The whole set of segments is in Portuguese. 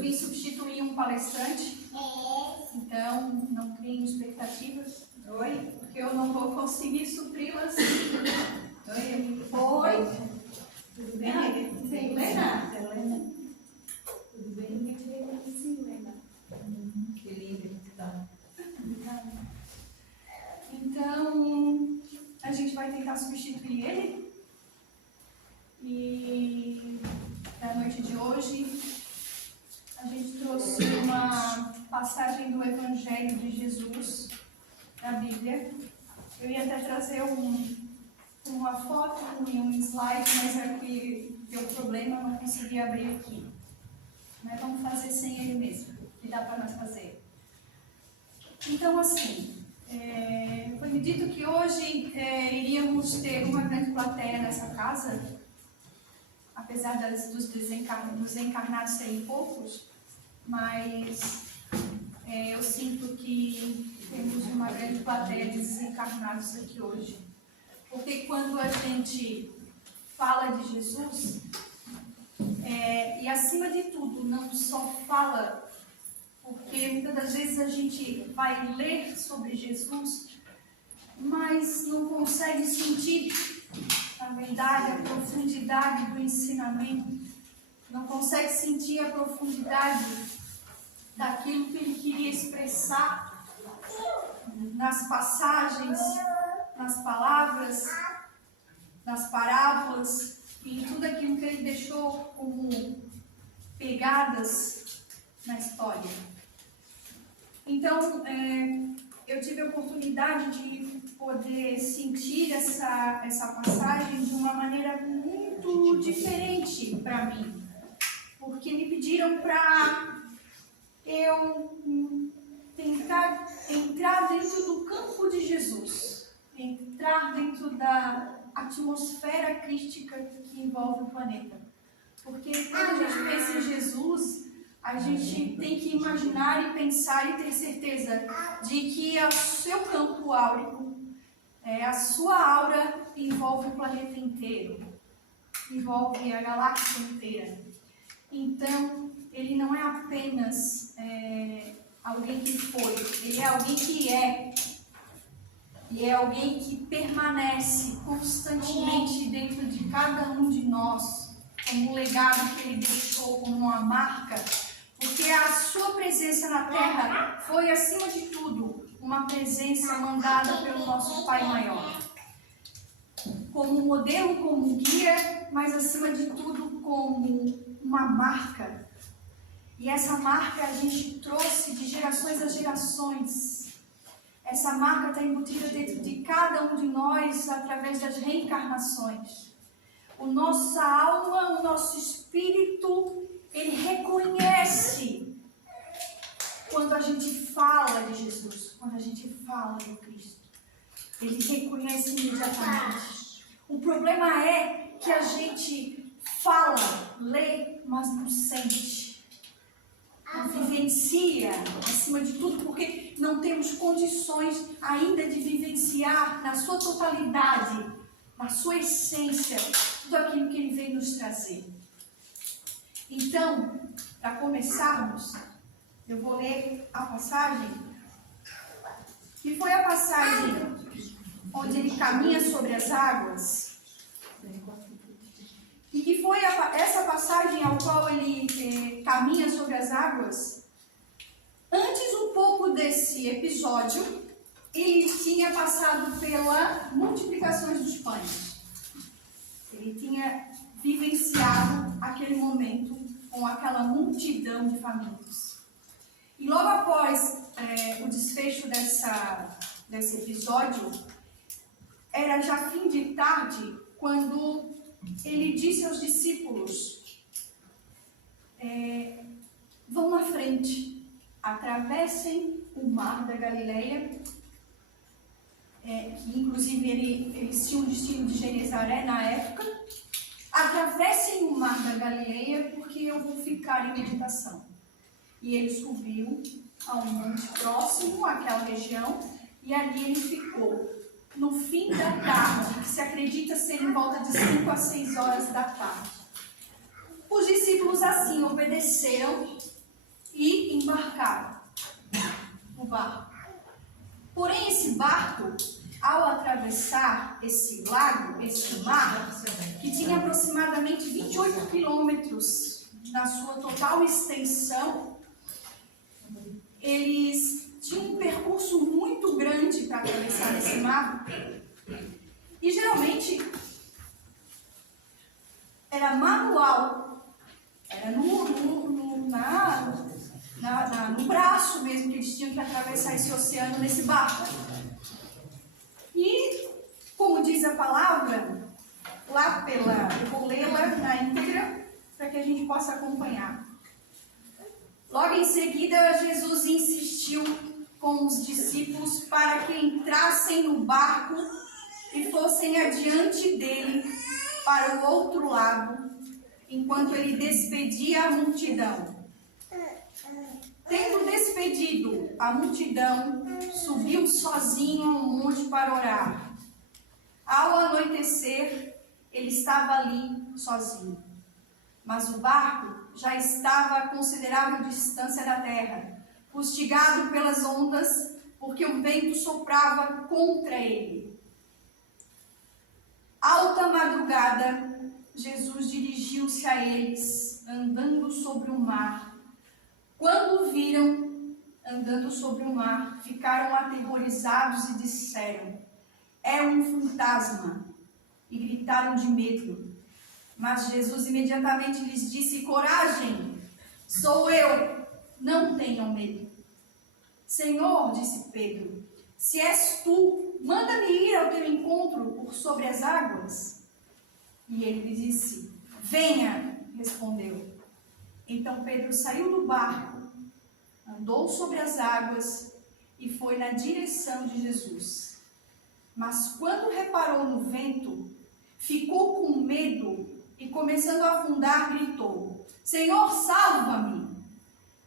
eu vim substituir um palestrante, então não criem expectativas. Oi, porque eu não vou conseguir supri-las. Oi. Tudo bem? Vem, Helena. Tudo bem? Sim, Helena. Que linda que está. Então, a gente vai tentar substituir ele. E na noite de hoje, a gente trouxe uma passagem do Evangelho de Jesus, da Bíblia. Eu ia até trazer uma foto e um slide, mas aqui deu problema, não consegui abrir aqui. Mas vamos fazer sem ele mesmo, que dá para nós fazer. Então, assim, foi me dito que hoje iríamos ter uma grande plateia nessa casa, apesar dos encarnados serem poucos, mas eu sinto que temos uma grande plateia de desencarnados aqui hoje. Porque quando a gente fala de Jesus, e acima de tudo, não só fala, porque muitas das vezes a gente vai ler sobre Jesus, mas não consegue sentir a verdade, a profundidade do ensinamento, não consegue sentir a profundidade daquilo que ele queria expressar nas passagens, nas palavras, nas parábolas e em tudo aquilo que ele deixou como pegadas na história. Então, eu tive a oportunidade de poder sentir essa passagem de uma maneira muito diferente para mim, porque me pediram para eu tentar entrar dentro do campo de Jesus, entrar dentro da atmosfera crística que envolve o planeta. Porque quando a gente pensa em Jesus, a gente tem que imaginar e pensar e ter certeza de que o seu campo áurico, a sua aura envolve o planeta inteiro, envolve a galáxia inteira. Então, ele não é apenas alguém que foi, ele é alguém que é. E é alguém que permanece constantemente dentro de cada um de nós, como um legado que ele deixou, como uma marca, porque a sua presença na Terra foi, acima de tudo, uma presença mandada pelo nosso Pai Maior. Como modelo, como guia, mas acima de tudo como uma marca. E essa marca a gente trouxe de gerações a gerações. Essa marca está embutida dentro de cada um de nós através das reencarnações. A nossa alma, o nosso espírito, ele reconhece quando a gente fala de Jesus, quando a gente fala de Cristo. Ele reconhece imediatamente. O problema é que a gente fala, lê, mas não sente. Vivencia, acima de tudo, porque não temos condições ainda de vivenciar na sua totalidade, na sua essência, tudo aquilo que ele veio nos trazer. Então, para começarmos, eu vou ler a passagem, que foi a passagem onde ele caminha sobre as águas, e que foi essa passagem ao qual ele caminha sobre as águas. Antes um pouco desse episódio, ele tinha passado pela multiplicação dos pães. Ele tinha vivenciado aquele momento com aquela multidão de famintos. E logo após o desfecho desse episódio, era já fim de tarde, quando ele disse aos discípulos, vão na frente, atravessem o mar da Galileia, que inclusive eles tinham o destino de Genezaré na época, atravessem o mar da Galileia porque eu vou ficar em meditação. E ele subiu a um monte próximo àquela região e ali ele ficou. No fim da tarde, que se acredita ser em volta de 5 a 6 horas da tarde. Os discípulos assim obedeceram e embarcaram no barco. Porém, esse barco, ao atravessar esse lago, esse mar, que tinha aproximadamente 28 quilômetros na sua total extensão, eles tinham um percurso muito grande para atravessar esse mar. E geralmente era manual, era no braço mesmo que eles tinham que atravessar esse oceano nesse barco. E, como diz a palavra, eu vou lê-la na íntegra para que a gente possa acompanhar. Logo em seguida, Jesus insistiu com os discípulos para que entrassem no barco e fossem adiante dele para o outro lado, enquanto ele despedia a multidão. Tendo despedido a multidão, subiu sozinho ao monte para orar. Ao anoitecer, ele estava ali sozinho. Mas o barco já estava a considerável distância da terra, fustigado pelas ondas, porque o vento soprava contra ele. Alta madrugada, Jesus dirigiu-se a eles, andando sobre o mar. Quando o viram andando sobre o mar, ficaram aterrorizados e disseram: "É um fantasma!" e gritaram de medo. Mas Jesus imediatamente lhes disse: "Coragem, sou eu, não tenham medo." "Senhor," disse Pedro, "se és tu, manda-me ir ao teu encontro por sobre as águas." E ele lhe disse: "Venha," respondeu. Então Pedro saiu do barco, andou sobre as águas e foi na direção de Jesus. Mas quando reparou no vento, ficou com medo e, começando a afundar, gritou: "Senhor, salva-me!"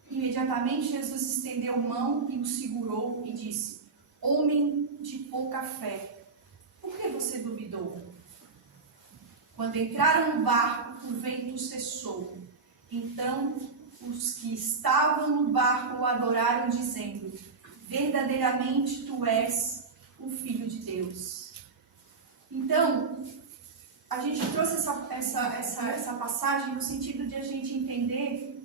Imediatamente Jesus estendeu a mão e o segurou e disse: "Homem de pouca fé, por que você duvidou?" Quando entraram no barco, o vento cessou. Então os que estavam no barco o adoraram, dizendo: "Verdadeiramente tu és o Filho de Deus." Então, a gente trouxe essa passagem no sentido de a gente entender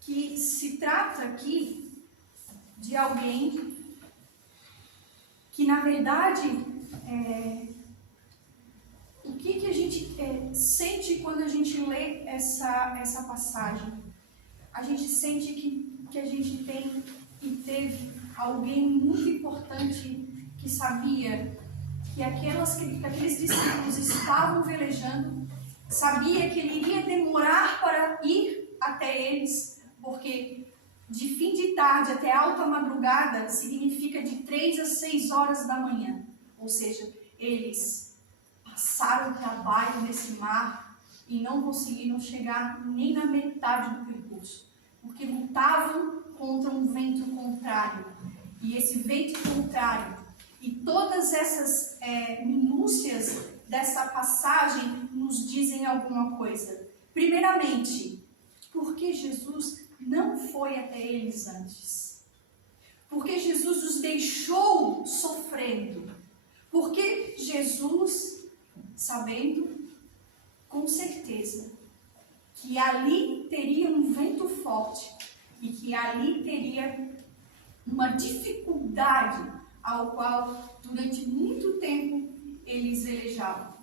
que se trata aqui de alguém que, na verdade, o que a gente sente quando a gente lê essa passagem? A gente sente que a gente tem e teve alguém muito importante que sabia que aqueles discípulos estavam velejando, sabia que ele iria demorar para ir até eles, porque de fim de tarde até alta madrugada significa de 3 a 6 horas da manhã. Ou seja, eles passaram o trabalho nesse mar e não conseguiram chegar nem na metade do percurso, porque lutavam contra um vento contrário. E esse vento contrário e todas essas minúcias dessa passagem nos dizem alguma coisa. Primeiramente, porque Jesus não foi até eles antes? Porque Jesus os deixou sofrendo? Porque Jesus, sabendo com certeza que ali teria um vento forte e que ali teria uma dificuldade ao qual durante muito tempo eles velejavam.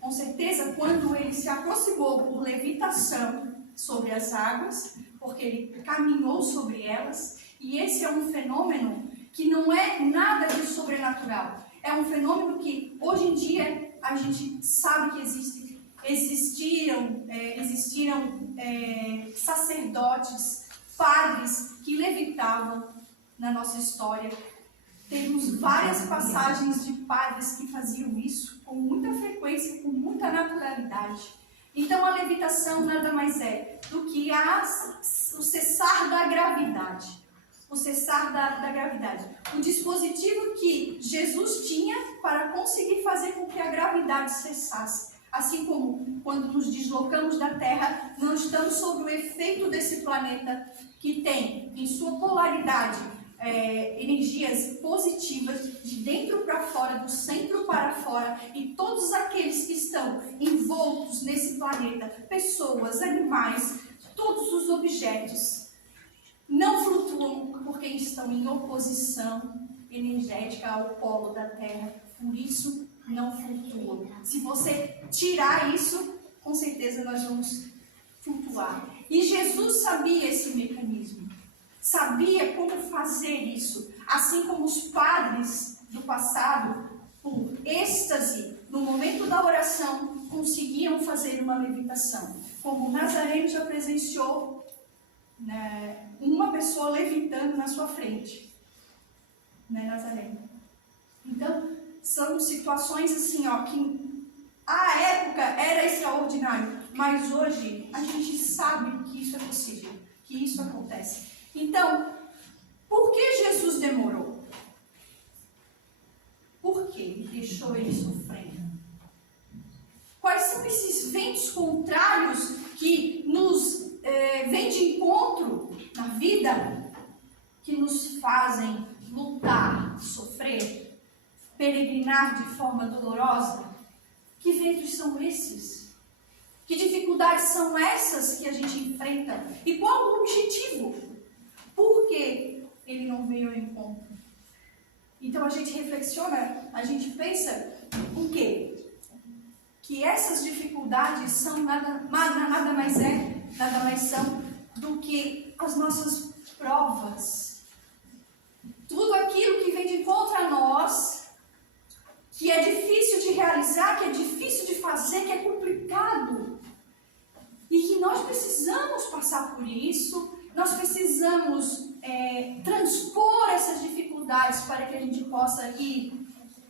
Com certeza, quando ele se aproximou por levitação sobre as águas, porque ele caminhou sobre elas, e esse é um fenômeno que não é nada de sobrenatural. É um fenômeno que hoje em dia a gente sabe que existe. Existiram sacerdotes, padres que levitavam na nossa história. Temos várias passagens de padres que faziam isso com muita frequência, com muita naturalidade. Então, a levitação nada mais é do que o cessar da gravidade. O cessar da gravidade. O dispositivo que Jesus tinha para conseguir fazer com que a gravidade cessasse. Assim como quando nos deslocamos da Terra, não estamos sob o efeito desse planeta que tem em sua polaridade energias positivas de dentro para fora, do centro para fora, e todos aqueles que estão envoltos nesse planeta, pessoas, animais, todos os objetos, não flutuam porque estão em oposição energética ao polo da Terra. Por isso, não flutuam. Se você tirar isso, com certeza nós vamos flutuar. E Jesus sabia esse mecanismo. Sabia como fazer isso. Assim como os padres do passado, por êxtase, no momento da oração, conseguiam fazer uma levitação. Como Nazareno já presenciou, né, uma pessoa levitando na sua frente. Né, Nazareno? Então, são situações assim, ó, que à época era extraordinário, mas hoje a gente sabe que isso é possível, que isso acontece. Então, por que Jesus demorou? Por que ele deixou ele sofrendo? Quais são esses ventos contrários que nos vêm de encontro na vida, que nos fazem lutar, sofrer, peregrinar de forma dolorosa? Que ventos são esses? Que dificuldades são essas que a gente enfrenta? E qual o objetivo? Por que ele não veio ao encontro? Então a gente reflexiona, a gente pensa o quê? Que essas dificuldades são nada mais são do que as nossas provas. Tudo aquilo que vem de encontro a nós, que é difícil de realizar, que é difícil de fazer, que é complicado. E que nós precisamos passar por isso, nós precisamos transpor essas dificuldades para que a gente possa ir,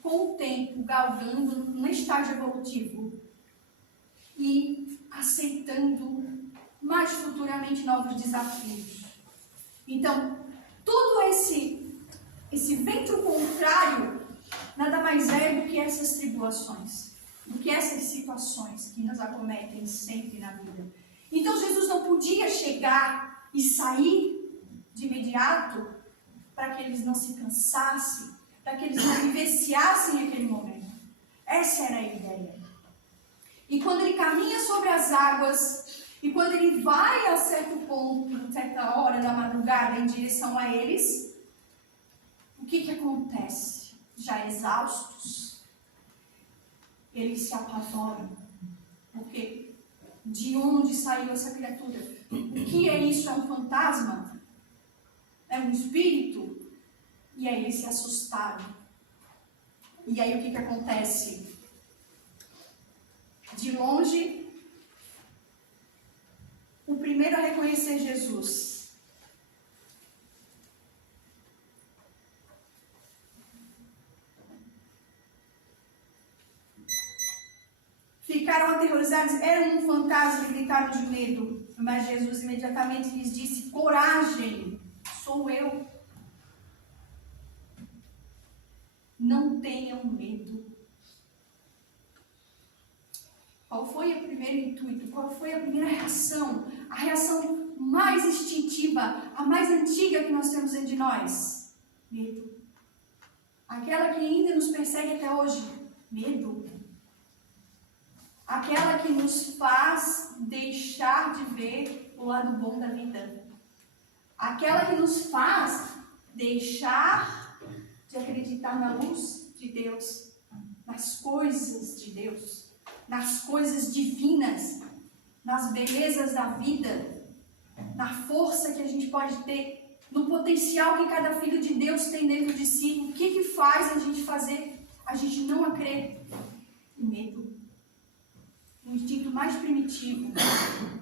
com o tempo, galgando no estágio evolutivo e aceitando mais futuramente novos desafios. Então, todo esse vento contrário nada mais é do que essas tribulações, do que essas situações que nos acometem sempre na vida. Então, Jesus não podia chegar e sair de imediato para que eles não se cansassem, para que eles não vivenciassem aquele momento. Essa era a ideia. E quando ele caminha sobre as águas, e quando ele vai a certo ponto, em certa hora da madrugada, em direção a eles, o que acontece? Já exaustos, eles se apavoram. Porque de onde saiu essa criatura? O que é isso? É um fantasma? É um espírito? E aí eles se assustaram. E aí o que acontece? De longe, o primeiro a reconhecer Jesus ficaram aterrorizados, era um fantasma, e gritaram de medo. Mas Jesus imediatamente lhes disse: coragem, sou eu. Não tenham medo. Qual foi o primeiro intuito? Qual foi a primeira reação? A reação mais instintiva, a mais antiga que nós temos dentro de nós? Medo. Aquela que ainda nos persegue até hoje? Medo. Aquela que nos faz deixar de ver o lado bom da vida. Aquela que nos faz deixar de acreditar na luz de Deus, nas coisas de Deus, nas coisas divinas, nas belezas da vida, na força que a gente pode ter, no potencial que cada filho de Deus tem dentro de si. O que faz a gente fazer a gente não acreditar? Medo. O instinto mais primitivo,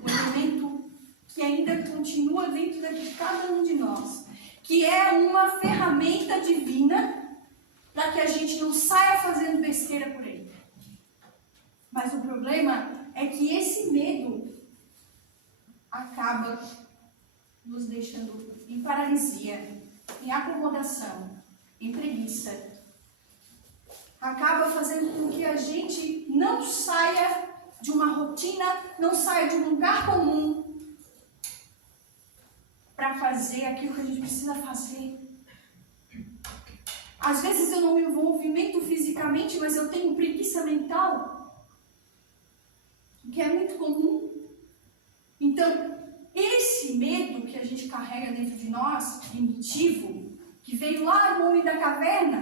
o elemento que ainda continua dentro de cada um de nós, que é uma ferramenta divina para que a gente não saia fazendo besteira por aí. Mas o problema é que esse medo acaba nos deixando em paralisia, em acomodação, em preguiça. Acaba fazendo com que a gente não saia de uma rotina, não saia de um lugar comum para fazer aquilo que a gente precisa fazer. Às vezes eu não me movimento fisicamente, mas eu tenho preguiça mental, que é muito comum. Então, esse medo que a gente carrega dentro de nós, primitivo, que veio lá do homem da caverna,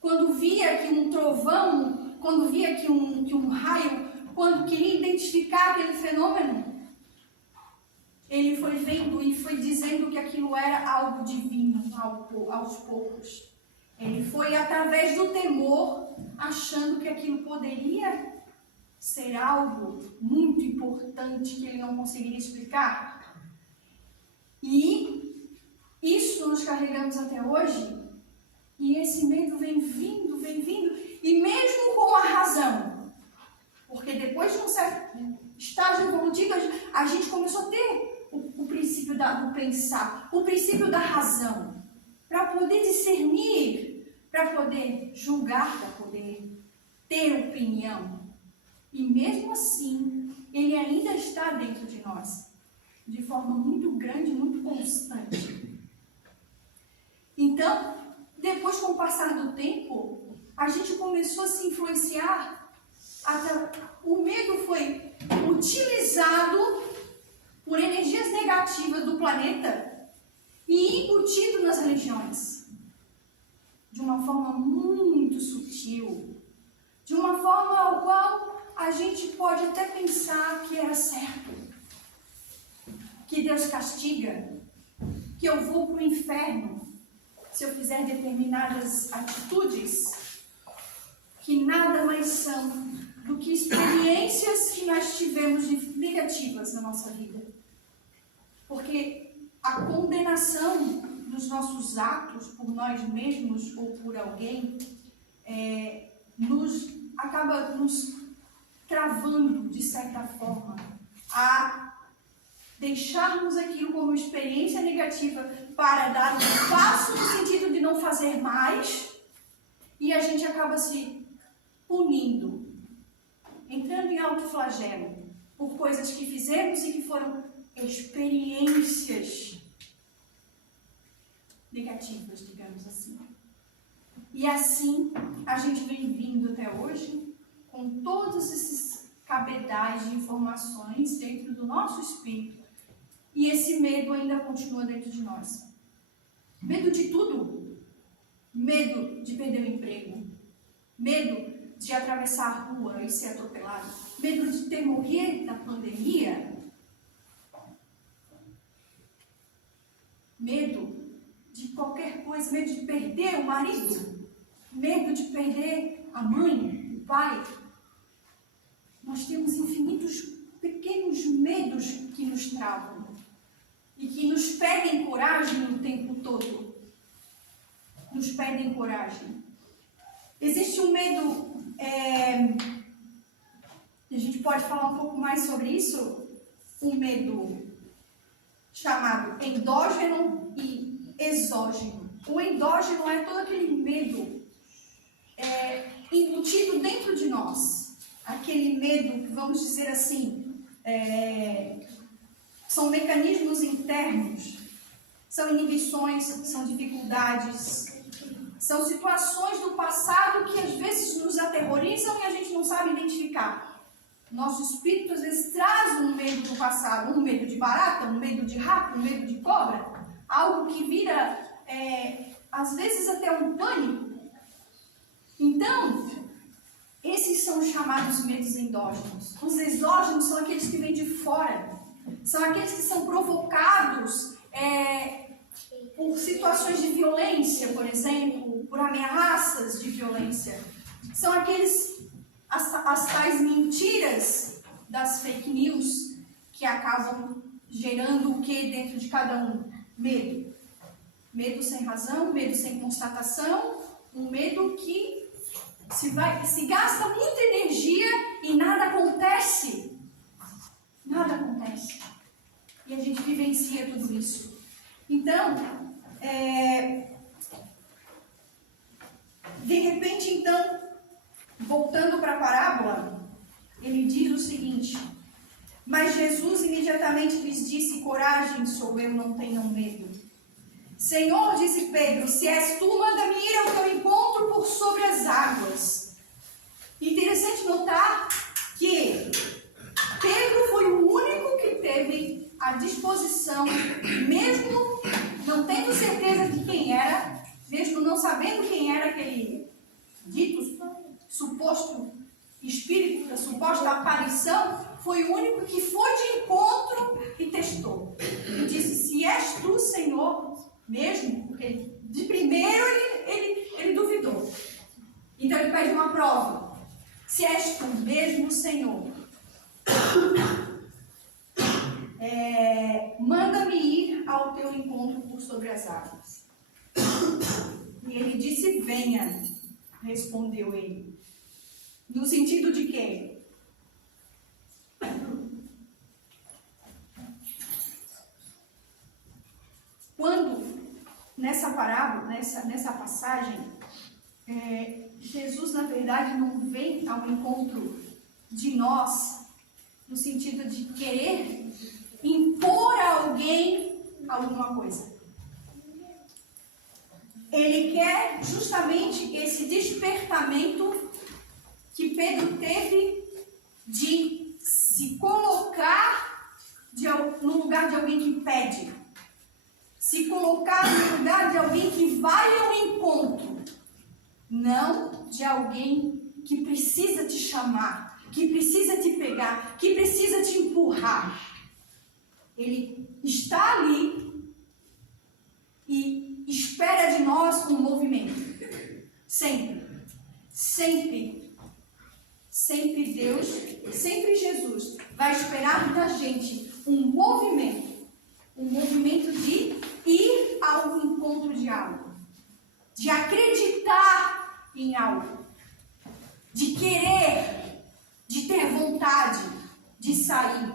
quando via que um trovão, quando via que um raio, quando queria identificar aquele fenômeno, ele foi vendo e foi dizendo que aquilo era algo divino aos poucos. Ele foi através do temor, achando que aquilo poderia ser algo muito importante que ele não conseguiria explicar. E isso nós carregamos até hoje, e esse medo vem vindo, e mesmo com a razão, porque depois de um certo estágio evolutivo, a gente começou a ter o princípio do pensar, o princípio da razão, para poder discernir, para poder julgar, para poder ter opinião. E mesmo assim, ele ainda está dentro de nós, de forma muito grande, muito constante. Então, depois, com o passar do tempo, a gente começou a se influenciar. O medo foi utilizado por energias negativas do planeta e embutido nas religiões, de uma forma muito sutil, de uma forma ao qual a gente pode até pensar que era certo, que Deus castiga, que eu vou para o inferno se eu fizer determinadas atitudes, que nada mais são do que experiências que nós tivemos negativas na nossa vida. Porque a condenação dos nossos atos por nós mesmos ou por alguém acaba nos travando, de certa forma, a deixarmos aquilo como experiência negativa para dar um passo no sentido de não fazer mais, e a gente acaba se punindo, entrando em autoflagelo por coisas que fizemos e que foram experiências negativas, digamos assim. E assim a gente vem vindo até hoje com todos esses cabedais de informações dentro do nosso espírito. E esse medo ainda continua dentro de nós. Medo de tudo. Medo de perder o emprego. Medo de atravessar a rua e ser atropelado. Medo de ter morrido da pandemia. Medo de qualquer coisa. Medo de perder o marido. Medo de perder a mãe, o pai. Nós temos infinitos pequenos medos que nos travam e que nos pedem coragem o tempo todo. Nos pedem coragem. Existe um medo, a gente pode falar um pouco mais sobre isso, um medo chamado endógeno e exógeno. O endógeno é todo aquele medo embutido dentro de nós. Aquele medo, vamos dizer assim, são mecanismos internos, são inibições, são dificuldades, são situações do passado que às vezes nos aterrorizam e a gente não sabe identificar. Nosso espírito às vezes traz um medo do passado, um medo de barata, um medo de rato, um medo de cobra, algo que vira, às vezes até um pânico. Então, esses são os chamados medos endógenos. Os exógenos são aqueles que vêm de fora. São aqueles que são provocados por situações de violência, por exemplo, por ameaças de violência. São as tais mentiras das fake news que acabam gerando o que dentro de cada um? Medo. Medo sem razão, medo sem constatação, um medo que se gasta muita energia e nada acontece. Nada acontece. E a gente vivencia tudo isso. Então, de repente, então, voltando para a parábola, ele diz o seguinte: mas Jesus imediatamente lhes disse: coragem, sou eu, não tenham medo. Senhor, disse Pedro, se és tu, manda-me ir ao teu encontro por sobre as águas. Interessante notar que Pedro foi o único que teve a disposição, mesmo não tendo certeza de quem era, mesmo não sabendo quem era aquele dito suposto espírito, da suposta aparição, foi o único que foi de encontro e testou. E disse: se és tu, Senhor, mesmo, porque de primeiro ele duvidou. Então ele pede uma prova. Se és tu mesmo, Senhor, manda-me ir ao teu encontro por sobre as águas. E ele disse: venha, respondeu ele. No sentido de quê? Quando, nessa parábola, nessa passagem, Jesus, na verdade, não vem ao encontro de nós no sentido de querer impor a alguém alguma coisa. Ele quer justamente esse despertamento que Pedro teve de se colocar no lugar de alguém que pede. Se colocar no lugar de alguém que vai ao encontro. Não de alguém que precisa te chamar, que precisa te pegar, que precisa te empurrar. Ele está ali e espera de nós um movimento. Sempre. Sempre. Sempre Deus, sempre Jesus vai esperar da gente um movimento de ir ao encontro de algo, de acreditar em algo, de querer, de ter vontade de sair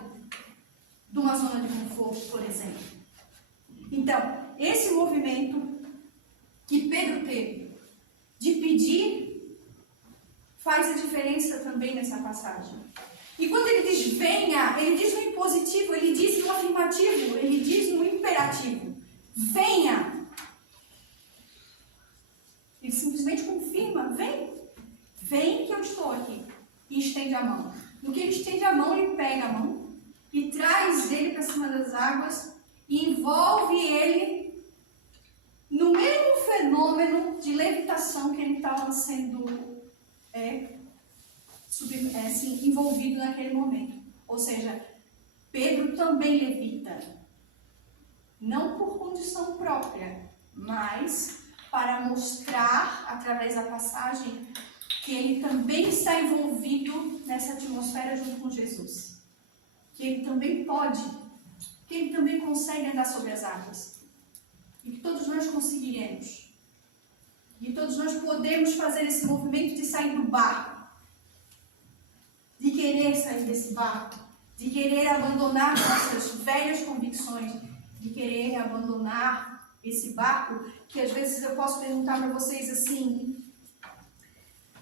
de uma zona de conforto, por exemplo. Então, esse movimento que Pedro teve de pedir faz a diferença também nessa passagem. E quando ele diz venha, ele diz no impositivo, ele diz no afirmativo, ele diz no imperativo. Venha. Ele simplesmente confirma, vem. Vem que eu estou aqui. E estende a mão. No que ele estende a mão, ele pega a mão e traz ele para cima das águas e envolve ele no mesmo fenômeno de levitação que ele estava sendo envolvido naquele momento. Ou seja, Pedro também levita. Não por condição própria, mas para mostrar, através da passagem, que ele também está envolvido nessa atmosfera junto com Jesus. Que ele também pode, que ele também consegue andar sobre as águas. E que todos nós conseguiremos. E todos nós podemos fazer esse movimento de sair do barco. De querer sair desse barco. De querer abandonar nossas velhas convicções. De querer abandonar esse barco. Que às vezes eu posso perguntar para vocês assim: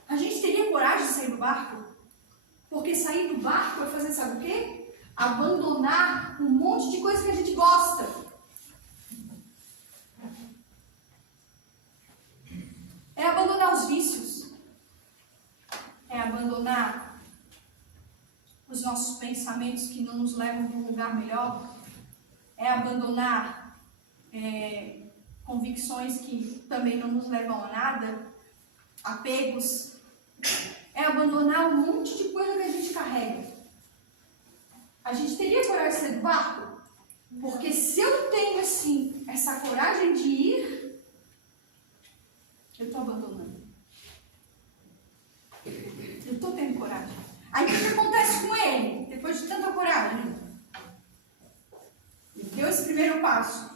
a gente teria coragem de sair do barco? Porque sair do barco é fazer, sabe o quê? Abandonar um monte de coisa que a gente gosta. É abandonar os vícios. É abandonar os nossos pensamentos que não nos levam para um lugar melhor. É abandonar convicções que também não nos levam a nada. Apegos. É abandonar um monte de coisa que a gente carrega. A gente teria coragem de sair do barco? Porque se eu tenho assim essa coragem de ir, eu estou abandonando. Eu estou tendo coragem. Aí o que acontece com ele, depois de tanta coragem? Ele deu esse primeiro passo.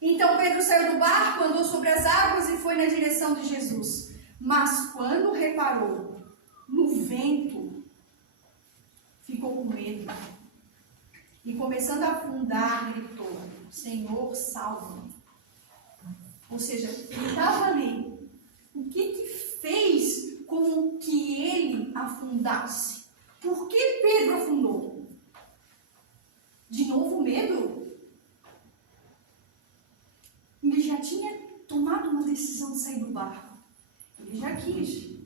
Então Pedro saiu do barco, andou sobre as águas e foi na direção de Jesus. Mas quando reparou no vento, ficou com medo. E começando a afundar, gritou: Senhor, salva-me. Ou seja, ele estava ali. O que fez com que ele afundasse? Por que Pedro afundou? De novo medo? Ele já tinha tomado uma decisão de sair do barco. Ele já quis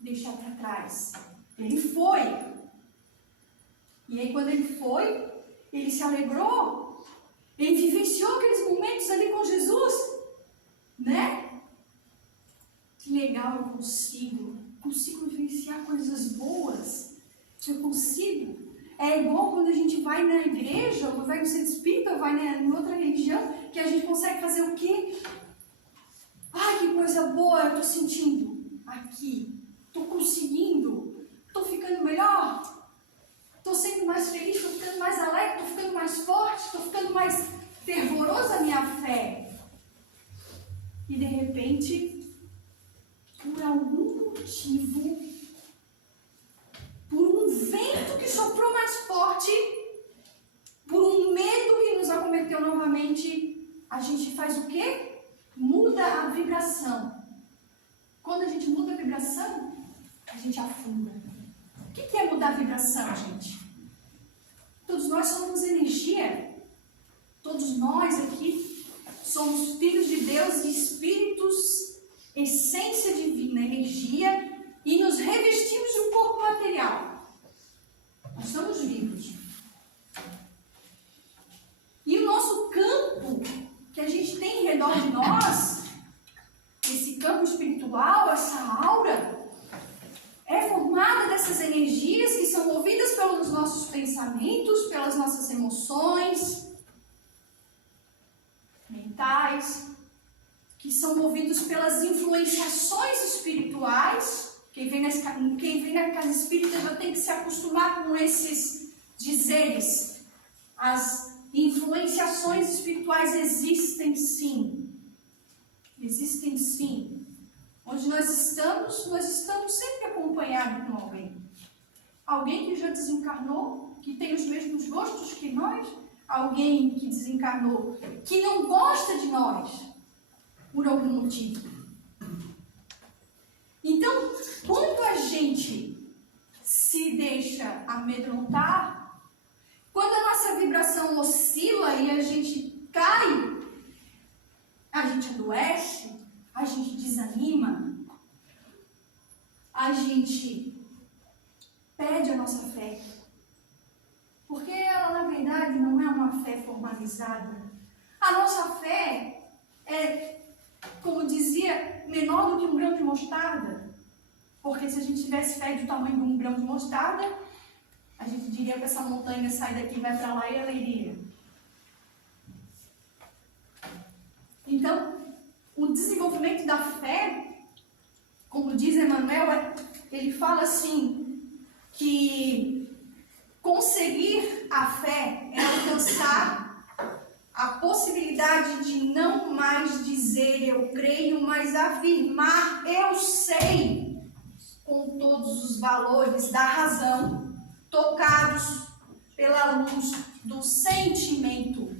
deixar para trás. Ele foi. E aí quando ele foi, ele se alegrou. Ele vivenciou aqueles momentos ali com Jesus. Né? Que legal, eu consigo vivenciar coisas boas. Eu consigo. É igual quando a gente vai na igreja, ou vai no centro espírita, ou vai em outra religião, que a gente consegue fazer o quê? Ai, que coisa boa eu estou sentindo aqui. Estou conseguindo. Estou ficando melhor. Estou sendo mais feliz, estou ficando mais alegre, estou ficando mais forte, estou ficando mais fervorosa a minha fé. E de repente, por algum motivo, por um vento que soprou mais forte, por um medo que nos acometeu novamente, a gente faz o quê? Muda a vibração. Quando a gente muda a vibração, a gente afunda. O que é mudar a vibração, gente? Todos nós somos energia. Todos nós aqui somos filhos de Deus e espíritos, essência divina, energia, e nos revestimos de um corpo material. Nós estamos vivos. E o nosso campo que a gente tem em redor de nós, esse campo espiritual, essa aura, é formada dessas energias que são movidas pelos nossos pensamentos, pelas nossas emoções mentais, que são movidos pelas influenciações espirituais. Quem vem na casa espírita já tem que se acostumar com esses dizeres. As influenciações espirituais existem sim. Existem sim. Onde nós estamos sempre acompanhados com alguém. Alguém que já desencarnou, que tem os mesmos gostos que nós. Alguém que desencarnou, que não gosta de nós, por algum motivo. Então, quando a gente se deixa amedrontar, quando a nossa vibração oscila e a gente cai, a gente adoece, a gente desanima, a gente perde a nossa fé. Porque ela, na verdade, não é uma fé formalizada. A nossa fé é, como dizia, menor do que um grão de mostarda. Porque se a gente tivesse fé do tamanho de um grão de mostarda, a gente diria que essa montanha sai daqui e vai para lá e ela iria. Então, o desenvolvimento da fé, como diz Emmanuel, ele fala assim, que conseguir a fé é alcançar a possibilidade de não mais dizer eu creio, mas afirmar eu sei, com todos os valores da razão, tocados pela luz do sentimento.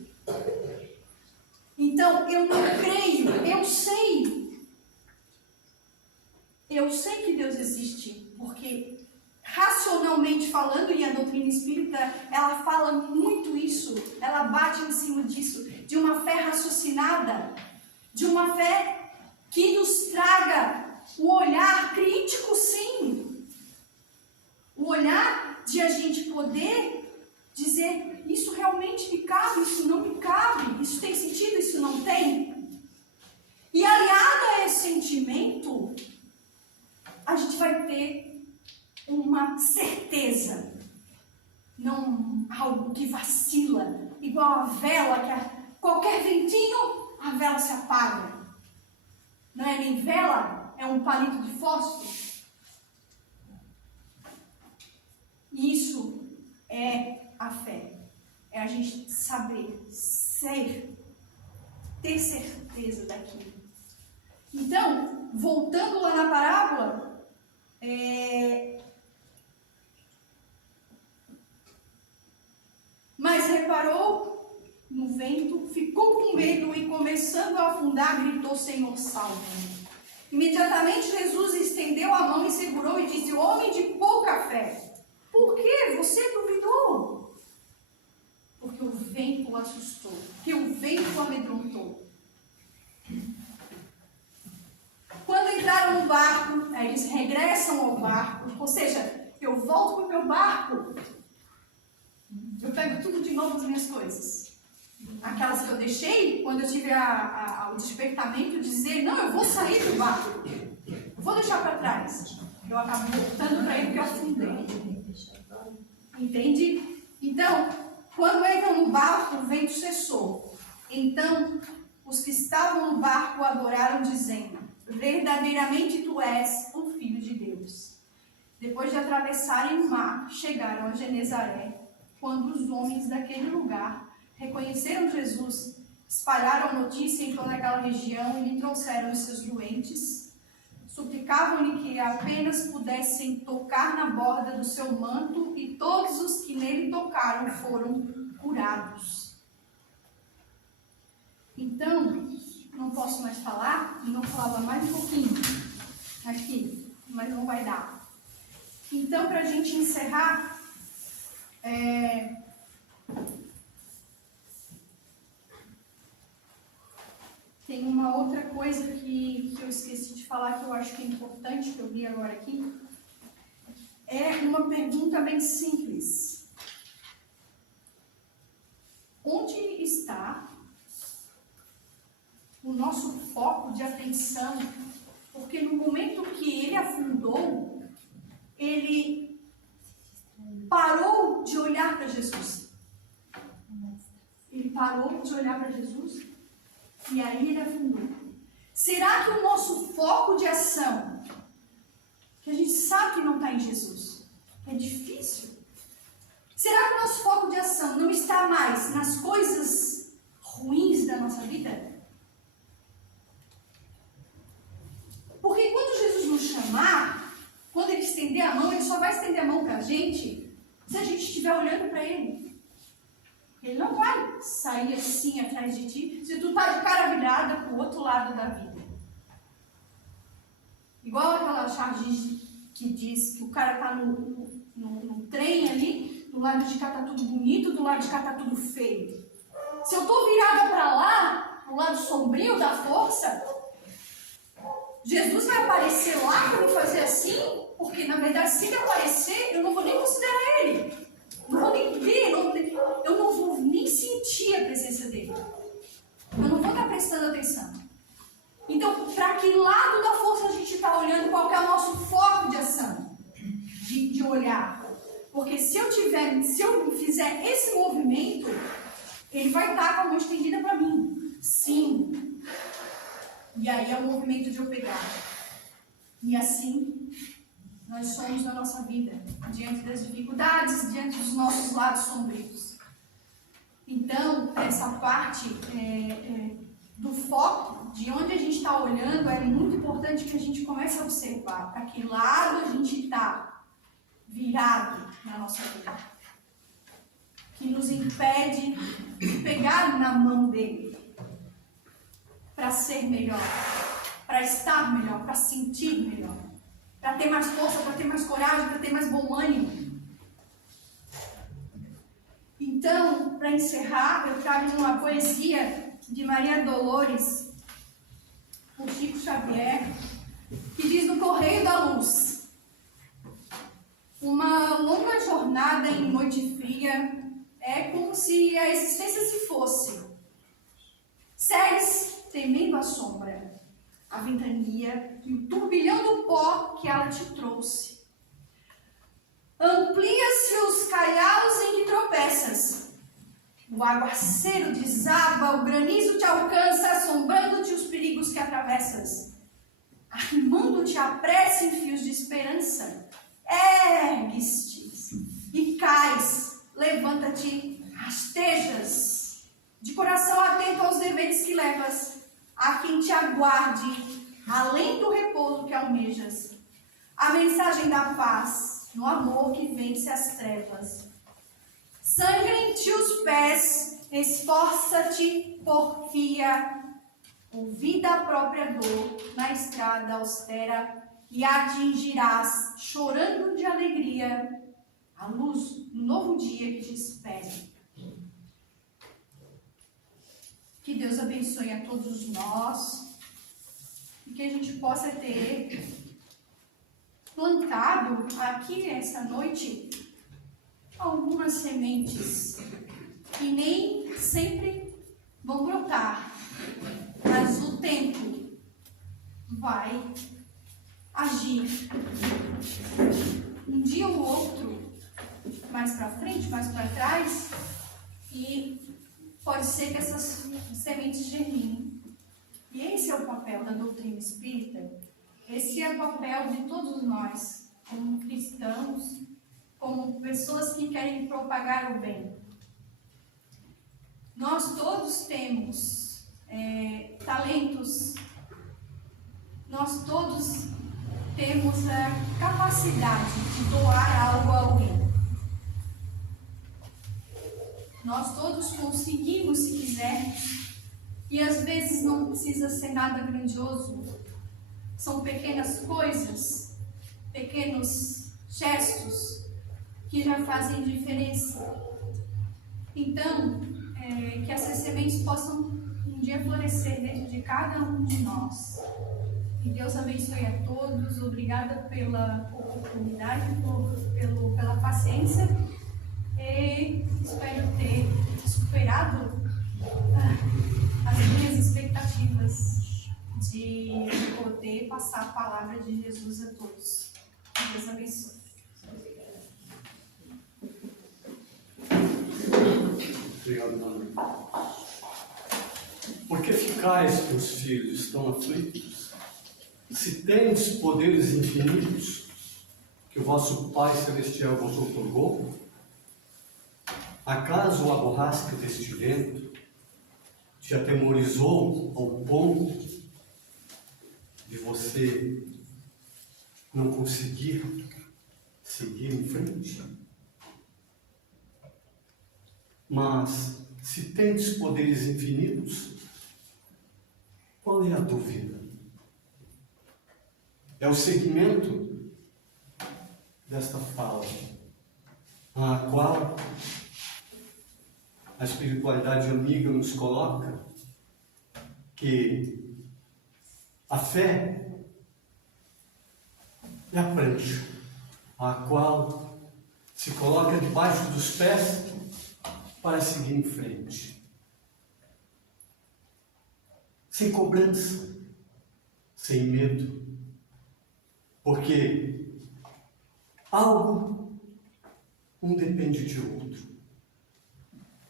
Então, eu não creio, eu sei. Eu sei que Deus existe, porque racionalmente falando, e a doutrina espírita, ela fala muito isso, ela bate em cima disso, de uma fé raciocinada, de uma fé que nos traga o olhar crítico, sim. O olhar de a gente poder dizer, isso realmente me cabe, isso não me cabe, isso tem sentido, isso não tem. E aliado a esse sentimento, a gente vai ter uma certeza, não algo que vacila, igual a vela, que qualquer ventinho, a vela se apaga. Não é nem vela, é um palito de fósforo. Isso é a fé, é a gente saber, ter certeza daquilo. Então, voltando lá na parábola, mas reparou no vento, ficou com medo e, começando a afundar, gritou: Senhor, salva-me. Imediatamente Jesus estendeu a mão e segurou e disse: homem de pouca fé, Por que você duvidou? Porque o vento o assustou, porque o vento o amedrontou. Quando entraram no barco, aí eles regressam ao barco, ou seja, eu volto para o meu barco, eu pego tudo de novo as minhas coisas. Aquelas que eu deixei, quando eu tive o despertamento de dizer, não, eu vou sair do barco, eu vou deixar para trás. Eu acabo voltando para ele porque eu afundei. Entende? Então, quando entram no barco, o vento cessou. Então, os que estavam no barco o adoraram, dizendo, verdadeiramente tu és o Filho de Deus. Depois de atravessarem o mar, chegaram a Genezaré. Quando os homens daquele lugar reconheceram Jesus, espalharam a notícia em toda aquela região e lhe trouxeram os seus doentes. Suplicavam-lhe que apenas pudessem tocar na borda do seu manto, e todos os que nele tocaram foram curados. Então, não posso mais falar, não falava mais um pouquinho aqui, mas não vai dar. Então, para a gente encerrar, tem uma outra coisa que eu esqueci de falar, que eu acho que é importante, que eu li agora aqui. É uma pergunta bem simples. Onde está o nosso foco de atenção? Porque no momento que ele afundou, ele parou de olhar para Jesus. Ele parou de olhar para Jesus e aí ele afundou. Será que o nosso foco de ação, que a gente sabe que não está em Jesus, é difícil? Será que o nosso foco de ação não está mais nas coisas ruins da nossa vida? Porque quando Jesus nos chamar, quando ele estender a mão, ele só vai estender a mão para a gente se a gente estiver olhando para ele. Ele não vai sair assim atrás de ti se tu está de cara virada para o outro lado da vida. Igual aquela charge que diz que o cara está no trem ali, do lado de cá está tudo bonito, do lado de cá está tudo feio. Se eu estou virada para lá, pro lado sombrio da força, Jesus vai aparecer lá para me fazer assim, porque na verdade se ele aparecer, eu não vou nem considerar ele. Não vou nem ver, eu não vou nem sentir a presença dele. Eu não vou estar prestando atenção. Então, para que lado da força a gente está olhando? Qual que é o nosso foco de ação? De olhar. Porque se eu fizer esse movimento, ele vai estar com a mão estendida para mim. Sim. E aí é o movimento de eu pegar. E assim nós somos na nossa vida, diante das dificuldades, diante dos nossos lados sombrios. Então, essa parte do foco, de onde a gente está olhando, é muito importante que a gente comece a observar para que lado a gente está virado na nossa vida, que nos impede de pegar na mão dele para ser melhor, para estar melhor, para sentir melhor, para ter mais força, para ter mais coragem, para ter mais bom ânimo. Então, para encerrar, eu trago uma poesia de Maria Dolores, por Chico Xavier, que diz no Correio da Luz: uma longa jornada em noite fria é como se a existência se fosse. Segues temendo a sombra, a ventania e o turbilhão do pó que ela te trouxe. Amplia-se os caiados em que tropeças. O aguaceiro desaba, o granizo te alcança, assombrando-te os perigos que atravessas. Arrimando-te a pressa em fios de esperança. Ergues-te e cais, levanta-te, rastejas, de coração atento aos deveres que levas, a quem te aguarde, além do repouso que almejas. A mensagem da paz, no amor que vence as trevas. Sangrem-te os pés, esforça-te, porfia, ouvida a própria dor na estrada austera, e atingirás, chorando de alegria, a luz do novo dia que te espera. Que Deus abençoe a todos nós e que a gente possa ter plantado aqui essa noite algumas sementes que nem sempre vão brotar, mas o tempo vai agir. Um dia ou outro, mais para frente, mais para trás, e pode ser que essas sementes germinem. E esse é o papel da doutrina espírita, esse é o papel de todos nós, como cristãos, como pessoas que querem propagar o bem. Nós todos temos talentos, nós todos temos a capacidade de doar algo a alguém. Nós todos conseguimos, se quisermos, e às vezes não precisa ser nada grandioso. São pequenas coisas, pequenos gestos que já fazem diferença. Então, que essas sementes possam um dia florescer dentro de cada um de nós. Que Deus abençoe a todos. Obrigada pela oportunidade, pela paciência. E espero ter superado as minhas expectativas de poder passar a palavra de Jesus a todos. Que Deus abençoe. Obrigado, Mano. Por que ficais, meus filhos, tão aflitos? Se tendes poderes infinitos, que o vosso Pai Celestial vos outorgou, acaso a borrasca deste vento te atemorizou ao ponto de você não conseguir seguir em frente? Mas, se tendes poderes infinitos, qual é a dúvida? É o segmento desta fala, a qual a espiritualidade amiga nos coloca que a fé é a prancha, a qual se coloca debaixo dos pés para seguir em frente, sem cobrança, sem medo, porque algo um depende de outro,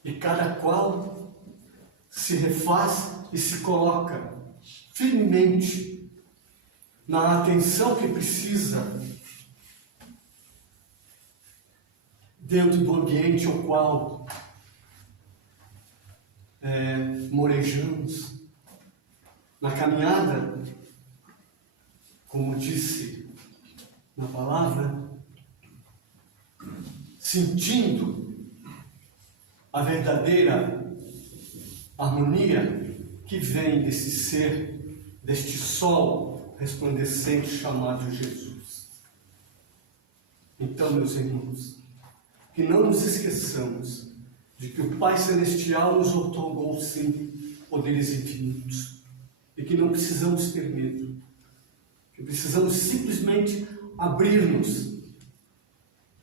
e cada qual se refaz e se coloca firmemente na atenção que precisa dentro do ambiente ao qual morejamos, na caminhada, como disse na palavra, sentindo a verdadeira harmonia que vem desse ser, deste sol resplandecente chamado Jesus. Então, meus irmãos, que não nos esqueçamos de que o Pai Celestial nos outorgou, sim, poderes infinitos, e que não precisamos ter medo, que precisamos simplesmente abrir-nos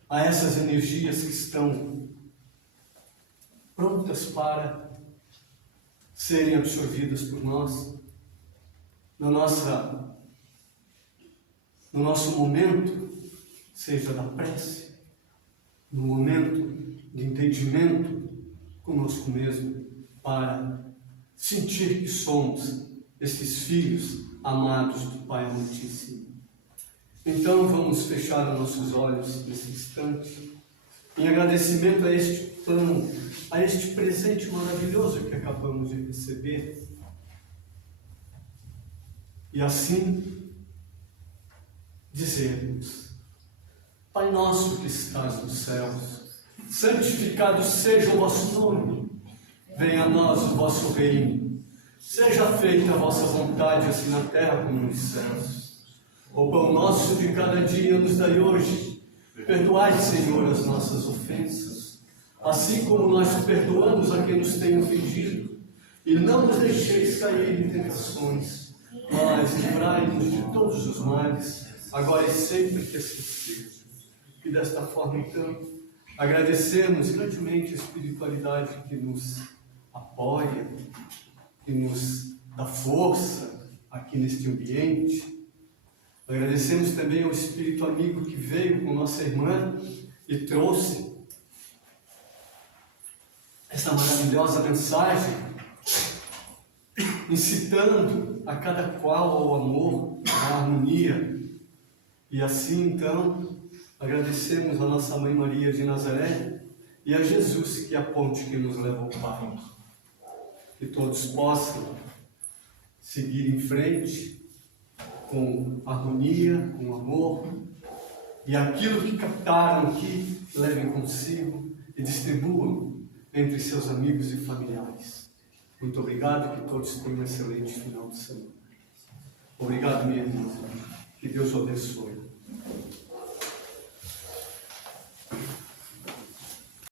a essas energias que estão prontas para serem absorvidas por nós, no nosso momento, seja da prece, no momento de entendimento conosco mesmo, para sentir que somos esses filhos amados do Pai Altíssimo. Então vamos fechar os nossos olhos nesse instante, em agradecimento a este pão, a este presente maravilhoso que acabamos de receber. E assim dizermos: Pai nosso que estás nos céus, santificado seja o vosso nome, venha a nós o vosso reino, seja feita a vossa vontade, assim na terra como nos céus. O pão nosso de cada dia nos dai hoje, Perdoai, Senhor, as nossas ofensas, assim como nós perdoamos a quem nos tem ofendido. E não nos deixeis cair em tentações, mas livrai-nos de todos os males, agora e sempre que assim seja. E desta forma, então, agradecemos grandemente a espiritualidade que nos apoia, que nos dá força aqui neste ambiente. Agradecemos também ao Espírito amigo que veio com nossa irmã e trouxe essa maravilhosa mensagem, incitando a cada qual ao amor, à harmonia. E assim, então, agradecemos a nossa Mãe Maria de Nazaré e a Jesus, que é a ponte que nos leva ao Pai. Que todos possam seguir em frente com harmonia, com amor, e aquilo que captaram aqui, levem consigo e distribuam entre seus amigos e familiares. Muito obrigado, que todos tenham um excelente final de semana. Obrigado, minha irmã. Que Deus o abençoe.